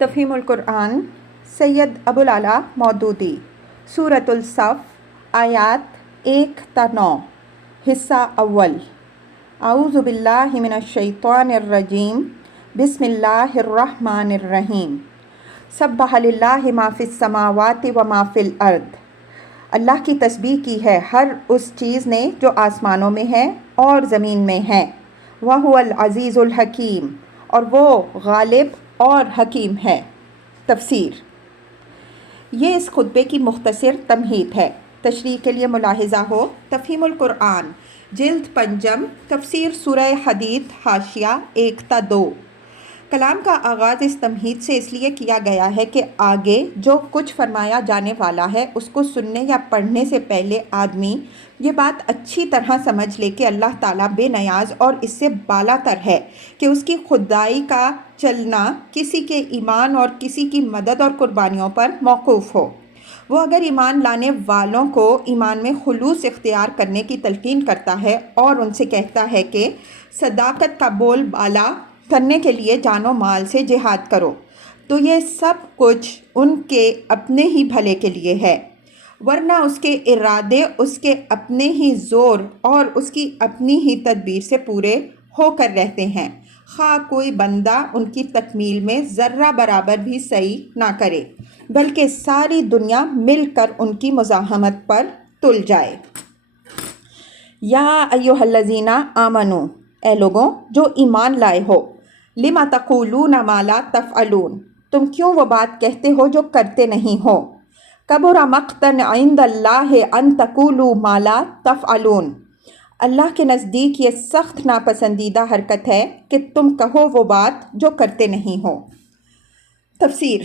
تفہیم القرآن سید ابوالعلا مودودی سورۃ الصف آیات 1 تا 9 حصہ اول اعوذ باللہ من الشیطان الرجیم بسم اللہ الرحمن الرحیم سبح للہ ما فی السماوات و ما فی الارض اللہ کی تسبیح کی ہے ہر اس چیز نے جو آسمانوں میں ہے اور زمین میں ہے وَهُوَ العزیز الحکیم اور وہ غالب اور حکیم ہے۔ تفسیر۔ یہ اس خطبے کی مختصر تمہید ہے۔ تشریح کے لیے ملاحظہ ہو تفہیم القرآن جلد پنجم تفسیر سورہ حدید حاشیہ 1 تا 2۔ کلام کا آغاز اس تمہید سے اس لیے کیا گیا ہے کہ آگے جو کچھ فرمایا جانے والا ہے اس کو سننے یا پڑھنے سے پہلے آدمی یہ بات اچھی طرح سمجھ لے کہ اللہ تعالیٰ بے نیاز اور اس سے بالا تر ہے کہ اس کی خدائی کا چلنا کسی کے ایمان اور کسی کی مدد اور قربانیوں پر موقوف ہو۔ وہ اگر ایمان لانے والوں کو ایمان میں خلوص اختیار کرنے کی تلقین کرتا ہے اور ان سے کہتا ہے کہ صداقت کا بول بالا کرنے کے لیے جان و مال سے جہاد کرو، تو یہ سب کچھ ان کے اپنے ہی بھلے کے لیے ہے، ورنہ اس کے ارادے اس کے اپنے ہی زور اور اس کی اپنی ہی تدبیر سے پورے ہو کر رہتے ہیں، خواہ کوئی بندہ ان کی تکمیل میں ذرہ برابر بھی سعی نہ کرے بلکہ ساری دنیا مل کر ان کی مزاحمت پر تل جائے۔ یا ایھا الذین آمنو اے لوگوں جو ایمان لائے ہو، لم تقولون ما لا تفعلون تم کیوں وہ بات کہتے ہو جو کرتے نہیں ہو، کبر مقتا عند اللہ ان تقولوا ما لا تفعلون اللہ کے نزدیک یہ سخت ناپسندیدہ حرکت ہے کہ تم کہو وہ بات جو کرتے نہیں ہو۔ تفسیر۔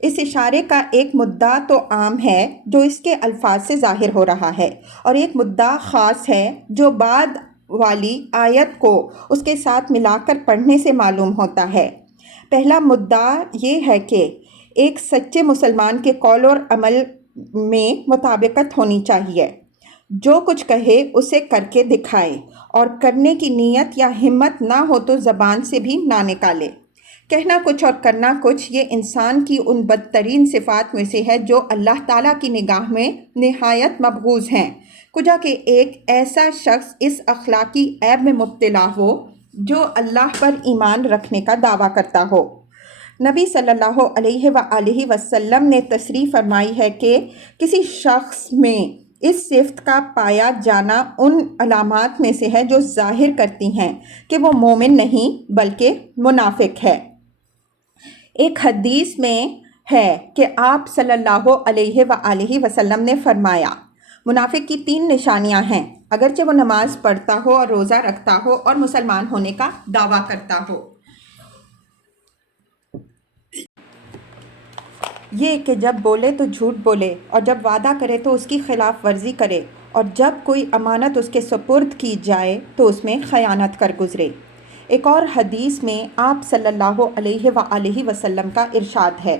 اس اشارے کا ایک مدعا تو عام ہے جو اس کے الفاظ سے ظاہر ہو رہا ہے، اور ایک مدعا خاص ہے جو بعد والی آیت کو اس کے ساتھ ملا کر پڑھنے سے معلوم ہوتا ہے۔ پہلا مدعا یہ ہے کہ ایک سچے مسلمان کے قول اور عمل میں مطابقت ہونی چاہیے، جو کچھ کہے اسے کر کے دکھائے، اور کرنے کی نیت یا ہمت نہ ہو تو زبان سے بھی نہ نکالے۔ کہنا کچھ اور کرنا کچھ یہ انسان کی ان بدترین صفات میں سے ہے جو اللہ تعالیٰ کی نگاہ میں نہایت مبغوض ہیں، کجا کہ ایک ایسا شخص اس اخلاقی عیب میں مبتلا ہو جو اللہ پر ایمان رکھنے کا دعویٰ کرتا ہو۔ نبی صلی اللہ علیہ وآلہ وسلم نے تصریح فرمائی ہے کہ کسی شخص میں اس صفت کا پایا جانا ان علامات میں سے ہے جو ظاہر کرتی ہیں کہ وہ مومن نہیں بلکہ منافق ہے۔ ایک حدیث میں ہے کہ آپ صلی اللہ علیہ وآلہ وسلم نے فرمایا، منافق کی 3 نشانیاں ہیں، اگرچہ وہ نماز پڑھتا ہو اور روزہ رکھتا ہو اور مسلمان ہونے کا دعویٰ کرتا ہو۔ یہ کہ جب بولے تو جھوٹ بولے، اور جب وعدہ کرے تو اس کی خلاف ورزی کرے، اور جب کوئی امانت اس کے سپرد کی جائے تو اس میں خیانت کر گزرے۔ ایک اور حدیث میں آپ صلی اللہ علیہ وآلہ وسلم کا ارشاد ہے،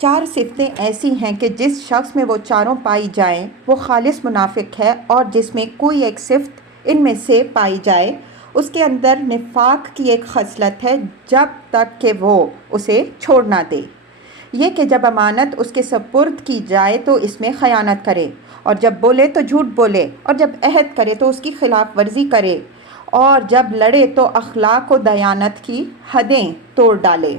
4 صفتیں ایسی ہیں کہ جس شخص میں وہ چاروں پائی جائیں وہ خالص منافق ہے، اور جس میں کوئی ایک صفت ان میں سے پائی جائے اس کے اندر نفاق کی ایک خصلت ہے جب تک کہ وہ اسے چھوڑ نہ دے۔ یہ کہ جب امانت اس کے سپرد کی جائے تو اس میں خیانت کرے، اور جب بولے تو جھوٹ بولے، اور جب عہد کرے تو اس کی خلاف ورزی کرے، اور جب لڑے تو اخلاق و دیانت کی حدیں توڑ ڈالے۔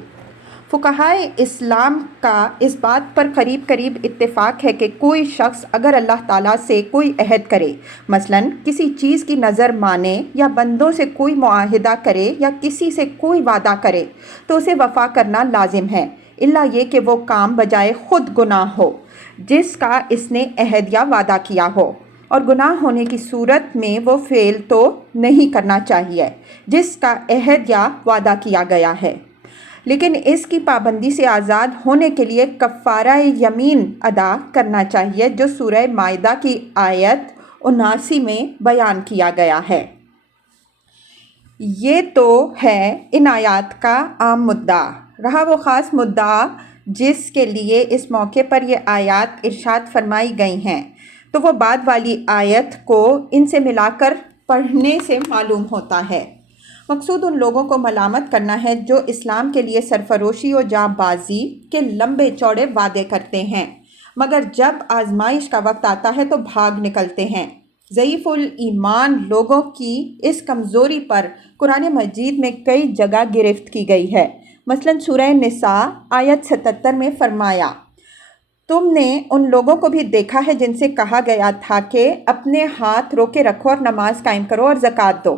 فقہائے اسلام کا اس بات پر قریب اتفاق ہے کہ کوئی شخص اگر اللہ تعالیٰ سے کوئی عہد کرے، مثلاً کسی چیز کی نظر مانے یا بندوں سے کوئی معاہدہ کرے یا کسی سے کوئی وعدہ کرے تو اسے وفا کرنا لازم ہے، الا یہ کہ وہ کام بجائے خود گناہ ہو جس کا اس نے عہد یا وعدہ کیا ہو، اور گناہ ہونے کی صورت میں وہ فعل تو نہیں کرنا چاہیے جس کا عہد یا وعدہ کیا گیا ہے، لیکن اس کی پابندی سے آزاد ہونے کے لیے کفارہ یمین ادا کرنا چاہیے جو سورہ مائدہ کی آیت 79 میں بیان کیا گیا ہے۔ یہ تو ہے ان آیات کا عام مدعا۔ رہا وہ خاص مدعا جس کے لیے اس موقع پر یہ آیات ارشاد فرمائی گئی ہیں، تو وہ بعد والی آیت کو ان سے ملا کر پڑھنے سے معلوم ہوتا ہے۔ مقصود ان لوگوں کو ملامت کرنا ہے جو اسلام کے لیے سرفروشی و جاں بازی کے لمبے چوڑے وعدے کرتے ہیں، مگر جب آزمائش کا وقت آتا ہے تو بھاگ نکلتے ہیں۔ ضعیف الایمان لوگوں کی اس کمزوری پر قرآن مجید میں کئی جگہ گرفت کی گئی ہے۔ مثلاً سورہ نساء آیت 77 میں فرمایا، تم نے ان لوگوں کو بھی دیکھا ہے جن سے کہا گیا تھا کہ اپنے ہاتھ روکے رکھو اور نماز قائم کرو اور زکوٰۃ دو۔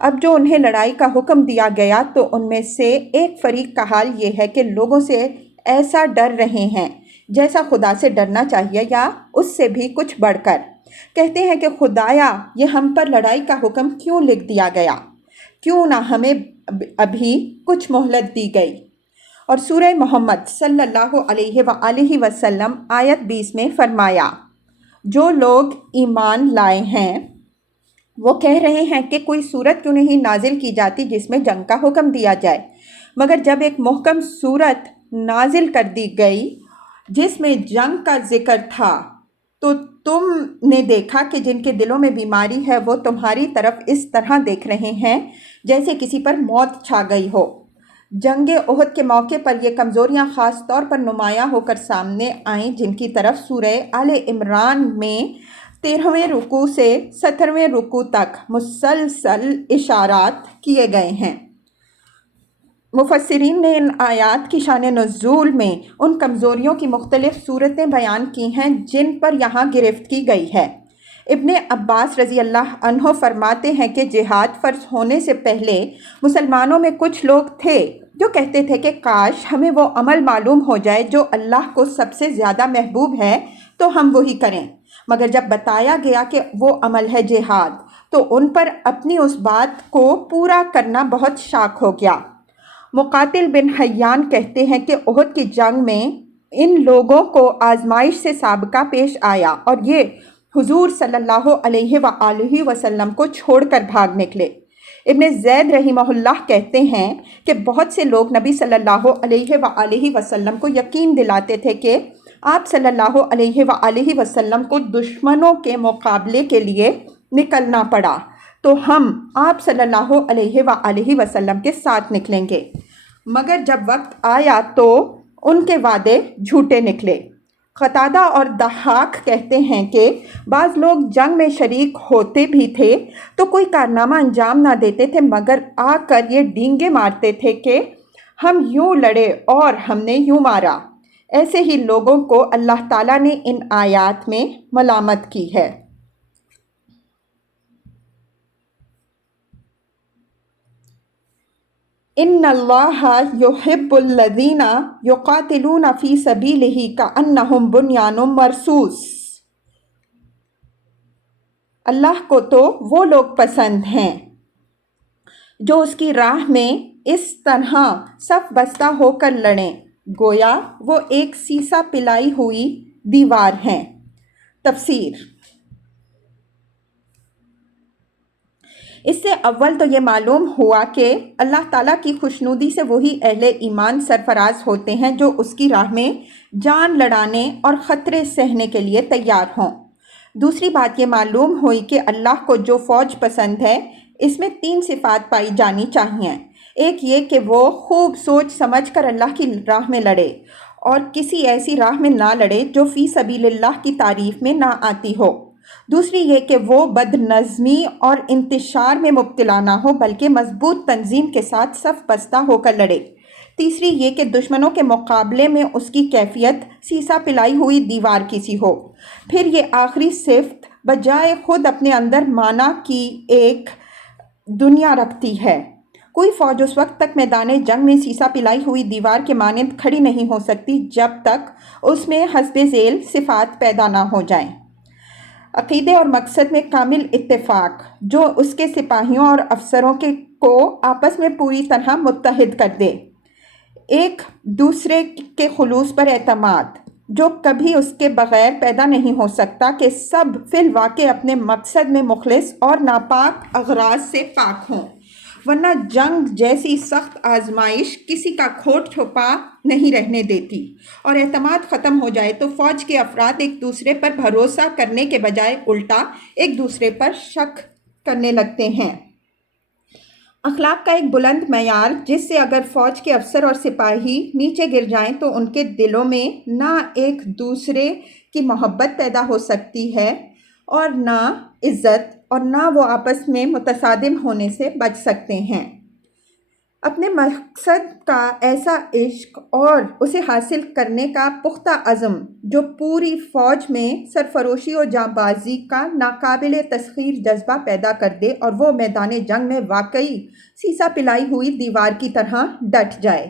اب جو انہیں لڑائی کا حکم دیا گیا تو ان میں سے ایک فریق کا حال یہ ہے کہ لوگوں سے ایسا ڈر رہے ہیں جیسا خدا سے ڈرنا چاہیے یا اس سے بھی کچھ بڑھ کر۔ کہتے ہیں کہ خدایا یہ ہم پر لڑائی کا حکم کیوں لکھ دیا گیا؟ کیوں نہ ہمیں ابھی کچھ مہلت دی گئی؟ اور سورہ محمد صلی اللہ علیہ وآلہ وسلم آیت 20 میں فرمایا، جو لوگ ایمان لائے ہیں وہ کہہ رہے ہیں کہ کوئی صورت کیوں نہیں نازل کی جاتی جس میں جنگ کا حکم دیا جائے، مگر جب ایک محکم صورت نازل کر دی گئی جس میں جنگ کا ذکر تھا تو تم نے دیکھا کہ جن کے دلوں میں بیماری ہے وہ تمہاری طرف اس طرح دیکھ رہے ہیں جیسے کسی پر موت چھا گئی ہو۔ جنگ احد کے موقع پر یہ کمزوریاں خاص طور پر نمایاں ہو کر سامنے آئیں، جن کی طرف سورہ آل عمران میں 13ویں رکوع سے 17ویں رکوع تک مسلسل اشارات کیے گئے ہیں۔ مفسرین نے ان آیات کی شان نزول میں ان کمزوریوں کی مختلف صورتیں بیان کی ہیں جن پر یہاں گرفت کی گئی ہے۔ ابن عباس رضی اللہ عنہ فرماتے ہیں کہ جہاد فرض ہونے سے پہلے مسلمانوں میں کچھ لوگ تھے جو کہتے تھے کہ کاش ہمیں وہ عمل معلوم ہو جائے جو اللہ کو سب سے زیادہ محبوب ہے تو ہم وہی کریں، مگر جب بتایا گیا کہ وہ عمل ہے جہاد تو ان پر اپنی اس بات کو پورا کرنا بہت شاق ہو گیا۔ مقاتل بن حیان کہتے ہیں کہ احد کی جنگ میں ان لوگوں کو آزمائش سے سابقہ پیش آیا اور یہ حضور صلی اللہ علیہ وآلہ وسلم کو چھوڑ کر بھاگ نکلے۔ ابن زید رحمہ اللہ کہتے ہیں کہ بہت سے لوگ نبی صلی اللہ علیہ وآلہ وسلم کو یقین دلاتے تھے کہ آپ صلی اللہ علیہ وآلہ وسلم کو دشمنوں کے مقابلے کے لیے نکلنا پڑا تو ہم آپ صلی اللہ علیہ وآلہ وسلم کے ساتھ نکلیں گے، مگر جب وقت آیا تو ان کے وعدے جھوٹے نکلے۔ قتادہ اور ضحاک کہتے ہیں کہ بعض لوگ جنگ میں شریک ہوتے بھی تھے تو کوئی کارنامہ انجام نہ دیتے تھے مگر آ کر یہ ڈینگے مارتے تھے کہ ہم یوں لڑے اور ہم نے یوں مارا۔ ایسے ہی لوگوں کو اللہ تعالیٰ نے ان آیات میں ملامت کی ہے۔ ان اللہ یحب الذین یقاتلون فی سبیلہ کأنہم بنیان مرصوص۔ اللہ کو تو وہ لوگ پسند ہیں جو اس کی راہ میں اس طرح صف بستہ ہو کر لڑیں گویا وہ ایک سیسا پلائی ہوئی دیوار ہیں۔ تفسیر۔ اس سے اول تو یہ معلوم ہوا کہ اللہ تعالیٰ کی خوشنودی سے وہی اہل ایمان سرفراز ہوتے ہیں جو اس کی راہ میں جان لڑانے اور خطرے سہنے کے لیے تیار ہوں۔ دوسری بات یہ معلوم ہوئی کہ اللہ کو جو فوج پسند ہے اس میں 3 صفات پائی جانی چاہیے۔ ایک یہ کہ وہ خوب سوچ سمجھ کر اللہ کی راہ میں لڑے اور کسی ایسی راہ میں نہ لڑے جو فی سبیل اللہ کی تعریف میں نہ آتی ہو۔ دوسری یہ کہ وہ بد نظمی اور انتشار میں مبتلا نہ ہو بلکہ مضبوط تنظیم کے ساتھ صف بستہ ہو کر لڑے۔ تیسری یہ کہ دشمنوں کے مقابلے میں اس کی کیفیت سیسا پلائی ہوئی دیوار کی سی ہو۔ پھر یہ آخری صفت بجائے خود اپنے اندر معنی کی ایک دنیا رکھتی ہے۔ کوئی فوج اس وقت تک میدان جنگ میں سیسا پلائی ہوئی دیوار کے مانند کھڑی نہیں ہو سکتی جب تک اس میں حسب ذیل صفات پیدا نہ ہو جائیں۔ عقیدے اور مقصد میں کامل اتفاق جو اس کے سپاہیوں اور افسروں کو آپس میں پوری طرح متحد کر دے۔ ایک دوسرے کے خلوص پر اعتماد جو کبھی اس کے بغیر پیدا نہیں ہو سکتا کہ سب فی الواقع اپنے مقصد میں مخلص اور ناپاک اغراض سے پاک ہوں، ورنہ جنگ جیسی سخت آزمائش کسی کا کھوٹ چھپا نہیں رہنے دیتی اور اعتماد ختم ہو جائے تو فوج کے افراد ایک دوسرے پر بھروسہ کرنے کے بجائے الٹا ایک دوسرے پر شک کرنے لگتے ہیں۔ اخلاق کا ایک بلند معیار جس سے اگر فوج کے افسر اور سپاہی نیچے گر جائیں تو ان کے دلوں میں نہ ایک دوسرے کی محبت پیدا ہو سکتی ہے اور نہ عزت، اور نہ وہ آپس میں متصادم ہونے سے بچ سکتے ہیں۔ اپنے مقصد کا ایسا عشق اور اسے حاصل کرنے کا پختہ عزم جو پوری فوج میں سرفروشی و جانبازی کا ناقابل تسخیر جذبہ پیدا کر دے اور وہ میدان جنگ میں واقعی سیسا پلائی ہوئی دیوار کی طرح ڈٹ جائے۔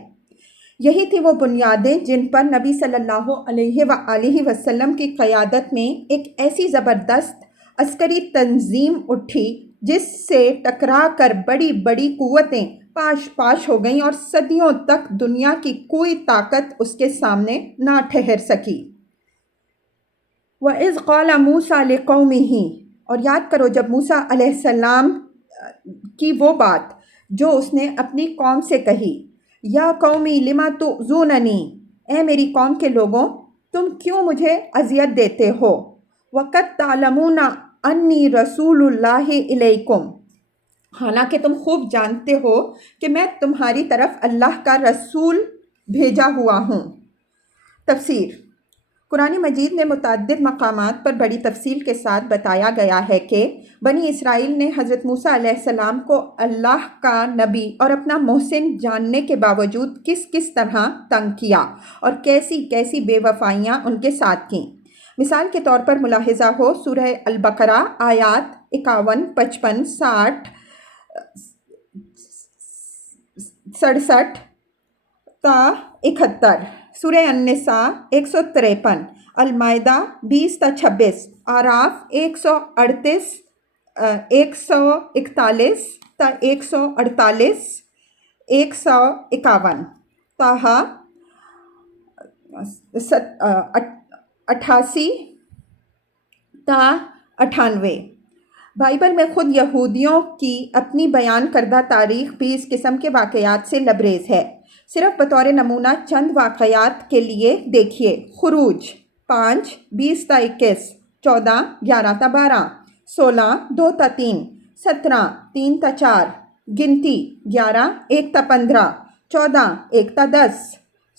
یہی تھی وہ بنیادیں جن پر نبی صلی اللہ علیہ وآلہ وسلم کی قیادت میں ایک ایسی زبردست عسکری تنظیم اٹھی جس سے ٹکرا کر بڑی بڑی قوتیں پاش پاش ہو گئیں اور صدیوں تک دنیا کی کوئی طاقت اس کے سامنے نہ ٹھہر سکی۔ وَإِذْ قَالَ مُوسَىٰ لِقَوْمِهِ، اور یاد کرو جب موسیٰ علیہ السلام کی وہ بات جو اس نے اپنی قوم سے کہی، یا قومی لما تؤذوننی، اے میری قوم کے لوگوں تم کیوں مجھے اذیت دیتے ہو، وَقَدْ تَعْلَمُونَ أَنِّي رَسُولُ اللَّهِ إِلَيْكُمْ، حالانکہ تم خوب جانتے ہو کہ میں تمہاری طرف اللہ کا رسول بھیجا ہوا ہوں۔ تفسیر۔ قرآن مجید میں متعدد مقامات پر بڑی تفصیل کے ساتھ بتایا گیا ہے کہ بنی اسرائیل نے حضرت موسیٰ علیہ السلام کو اللہ کا نبی اور اپنا محسن جاننے کے باوجود کس کس طرح تنگ کیا اور کیسی کیسی بے وفائیاں ان کے ساتھ کیں۔ مثال کے طور پر ملاحظہ ہو سورہ البقرہ آیات 51، 55، 60، 67 تا 71، سورہ النساء 153، المائدہ 20 تا 26، اعراف 138، 141 تا 148، 151، طٰہٰ 88 تا 98۔ بائبل میں خود یہودیوں کی اپنی بیان کردہ تاریخ بھی اس قسم کے واقعات سے لبریز ہے۔ صرف بطور نمونہ چند واقعات کے لیے دیکھیے۔ خروج 5، 20 تا 21، 14، 11 تا 12، 16، 2 تا 3، 17، 3 تا 4، گنتی 11، 1 تا 15، 14، 1 تا 10،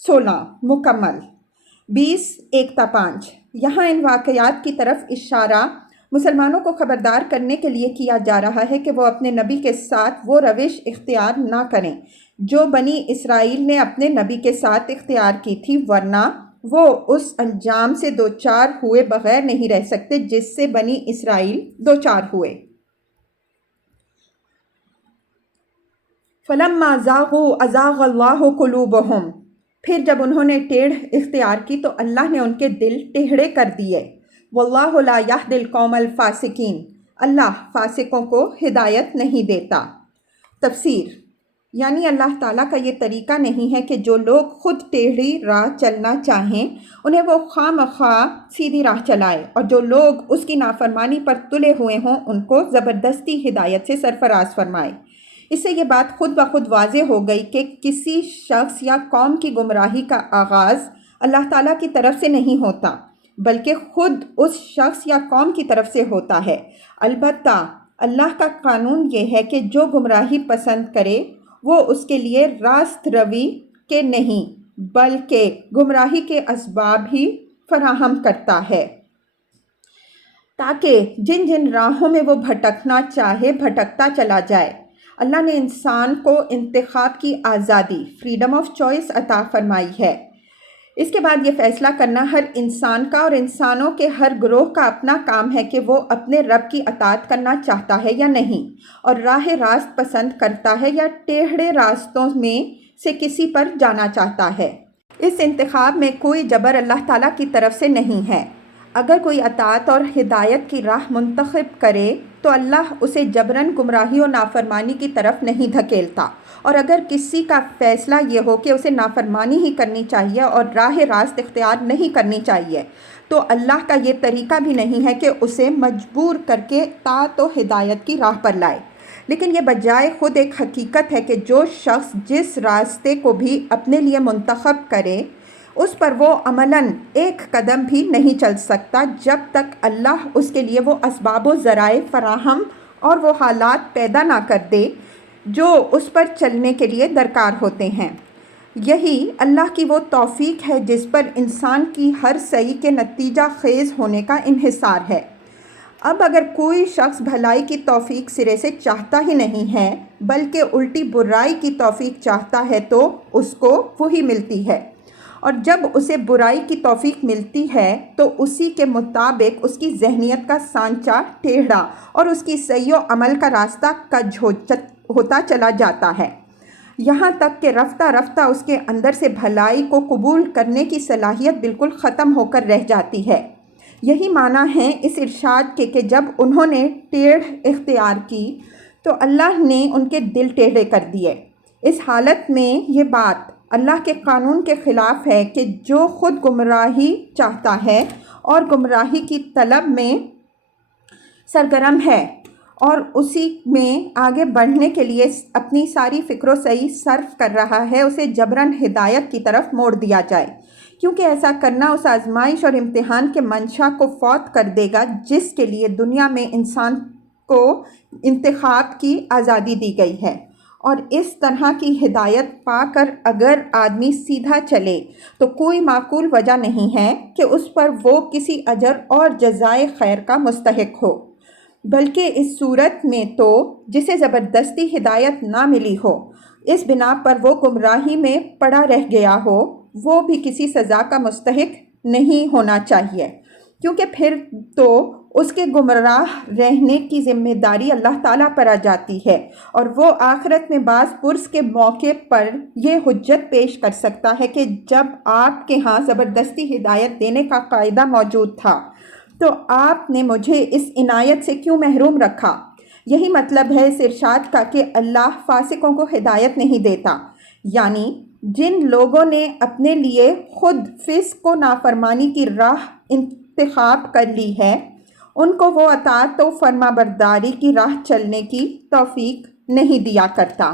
16 مکمل، 20، 1 تا 5۔ یہاں ان واقعات کی طرف اشارہ مسلمانوں کو خبردار کرنے کے لیے کیا جا رہا ہے کہ وہ اپنے نبی کے ساتھ وہ روش اختیار نہ کریں جو بنی اسرائیل نے اپنے نبی کے ساتھ اختیار کی تھی، ورنہ وہ اس انجام سے دوچار ہوئے بغیر نہیں رہ سکتے جس سے بنی اسرائیل دوچار ہوئے۔ فَلَمَّا زَاغُوا أَزَاغَ اللَّهُ قُلُوبَهُمْ، پھر جب انہوں نے ٹیڑھ اختیار کی تو اللہ نے ان کے دل ٹیڑھے کر دیے۔ وَاللَّهُ لَا يَهْدِي الْقَوْمَ الْفَاسِقِينَ، اللہ فاسقوں کو ہدایت نہیں دیتا۔ تفسیر۔ یعنی اللہ تعالیٰ کا یہ طریقہ نہیں ہے کہ جو لوگ خود ٹیڑھی راہ چلنا چاہیں انہیں وہ خواہ مخواہ سیدھی راہ چلائے، اور جو لوگ اس کی نافرمانی پر تلے ہوئے ہوں ان کو زبردستی ہدایت سے سرفراز فرمائے۔ اس سے یہ بات خود بخود واضح ہو گئی کہ کسی شخص یا قوم کی گمراہی کا آغاز اللہ تعالیٰ کی طرف سے نہیں ہوتا بلکہ خود اس شخص یا قوم کی طرف سے ہوتا ہے۔ البتہ اللہ کا قانون یہ ہے کہ جو گمراہی پسند کرے وہ اس کے لیے راست روی کے نہیں بلکہ گمراہی کے اسباب ہی فراہم کرتا ہے تاکہ جن جن راہوں میں وہ بھٹکنا چاہے بھٹکتا چلا جائے۔ اللہ نے انسان کو انتخاب کی آزادی، فریڈم آف چوائس عطا فرمائی ہے۔ اس کے بعد یہ فیصلہ کرنا ہر انسان کا اور انسانوں کے ہر گروہ کا اپنا کام ہے کہ وہ اپنے رب کی اطاعت کرنا چاہتا ہے یا نہیں، اور راہ راست پسند کرتا ہے یا ٹیڑھے راستوں میں سے کسی پر جانا چاہتا ہے۔ اس انتخاب میں کوئی جبر اللہ تعالیٰ کی طرف سے نہیں ہے۔ اگر کوئی اطاعت اور ہدایت کی راہ منتخب کرے تو اللہ اسے جبراً گمراہی و نافرمانی کی طرف نہیں دھکیلتا، اور اگر کسی کا فیصلہ یہ ہو کہ اسے نافرمانی ہی کرنی چاہیے اور راہ راست اختیار نہیں کرنی چاہیے تو اللہ کا یہ طریقہ بھی نہیں ہے کہ اسے مجبور کر کے طاعت و ہدایت کی راہ پر لائے، لیکن یہ بجائے خود ایک حقیقت ہے کہ جو شخص جس راستے کو بھی اپنے لیے منتخب کرے اس پر وہ عملاً ایک قدم بھی نہیں چل سکتا جب تک اللہ اس کے لیے وہ اسباب و ذرائع فراہم اور وہ حالات پیدا نہ کر دے جو اس پر چلنے کے لیے درکار ہوتے ہیں۔ یہی اللہ کی وہ توفیق ہے جس پر انسان کی ہر سعی کے نتیجہ خیز ہونے کا انحصار ہے۔ اب اگر کوئی شخص بھلائی کی توفیق سرے سے چاہتا ہی نہیں ہے بلکہ الٹی برائی کی توفیق چاہتا ہے تو اس کو وہی ملتی ہے، اور جب اسے برائی کی توفیق ملتی ہے تو اسی کے مطابق اس کی ذہنیت کا سانچہ ٹیڑھا اور اس کی سعی و عمل کا راستہ کج ہوتا چلا جاتا ہے، یہاں تک کہ رفتہ رفتہ اس کے اندر سے بھلائی کو قبول کرنے کی صلاحیت بالکل ختم ہو کر رہ جاتی ہے۔ یہی معنی ہے اس ارشاد کے کہ جب انہوں نے ٹیڑھ اختیار کی تو اللہ نے ان کے دل ٹیڑھے کر دیے۔ اس حالت میں یہ بات اللہ کے قانون کے خلاف ہے کہ جو خود گمراہی چاہتا ہے اور گمراہی کی طلب میں سرگرم ہے اور اسی میں آگے بڑھنے کے لیے اپنی ساری فکر و سعی صرف کر رہا ہے، اسے جبراً ہدایت کی طرف موڑ دیا جائے، کیونکہ ایسا کرنا اس آزمائش اور امتحان کے منشا کو فوت کر دے گا جس کے لیے دنیا میں انسان کو انتخاب کی آزادی دی گئی ہے۔ اور اس طرح کی ہدایت پا کر اگر آدمی سیدھا چلے تو کوئی معقول وجہ نہیں ہے کہ اس پر وہ کسی اجر اور جزائے خیر کا مستحق ہو، بلکہ اس صورت میں تو جسے زبردستی ہدایت نہ ملی ہو، اس بنا پر وہ گمراہی میں پڑا رہ گیا ہو، وہ بھی کسی سزا کا مستحق نہیں ہونا چاہیے، کیونکہ پھر تو اس کے گمراہ رہنے کی ذمہ داری اللہ تعالیٰ پر آ جاتی ہے، اور وہ آخرت میں باز پرس کے موقع پر یہ حجت پیش کر سکتا ہے کہ جب آپ کے ہاں زبردستی ہدایت دینے کا قاعدہ موجود تھا تو آپ نے مجھے اس عنایت سے کیوں محروم رکھا۔ یہی مطلب ہے اس ارشاد کا کہ اللہ فاسقوں کو ہدایت نہیں دیتا، یعنی جن لوگوں نے اپنے لیے خود فسق و نافرمانی کی راہ انتخاب کر لی ہے ان کو وہ اطاعت و فرما برداری کی راہ چلنے کی توفیق نہیں دیا کرتا۔